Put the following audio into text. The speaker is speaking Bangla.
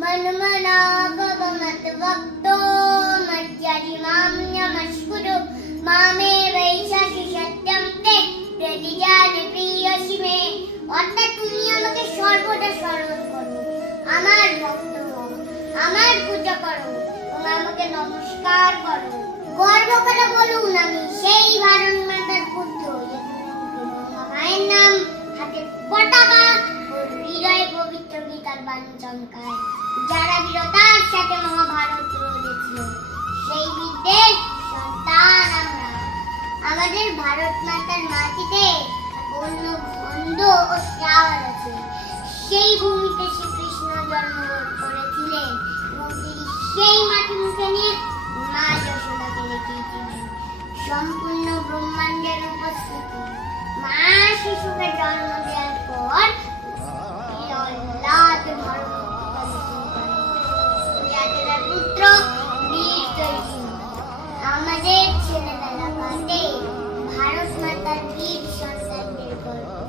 मनमना भवमत भक्तो मज्जरिमां नमस्कुरु मामे वैशाखि सत्यं ते प्रतिजाने प्रियसि मे অর্থাৎ তুমি আমাকে সর্বদা স্মরণ করো, আমার ভক্ত হও, আমার পূজা করো এবং আমাকে নমস্কার করো। গর্ব করে বলুন আমি সেই ভারত মাতার পুত্র, মায়ের নাম হাতে পতাকা ও হৃদয়ে পবিত্র গীতার বাণী চমকায়। যারা বীরতার সাথে মহাভারত লড়েছিল সেই বীরদের সন্তান আমরা। আমাদের ভারত মাতার মাটিতে অন্য গন্ধ ও শ্রাবণ আছে। সেই ভূমিতে শ্রীকৃষ্ণ জন্মগ্রহণ করেছিলেন এবং তিনি সেই মাটি মুখে নিয়ে মা যশোদাকে রেখেছিলেন। সম্পূর্ণ ব্রহ্মাণ্ডের উপস্থিতি মা শিশুকে জন্ম দেওয়ার পর পুত্র বীর জয়সিংহ। আমাদের ছেলেবেলা কাটে ভারত মাতার বীর সন্তানদের গল্প।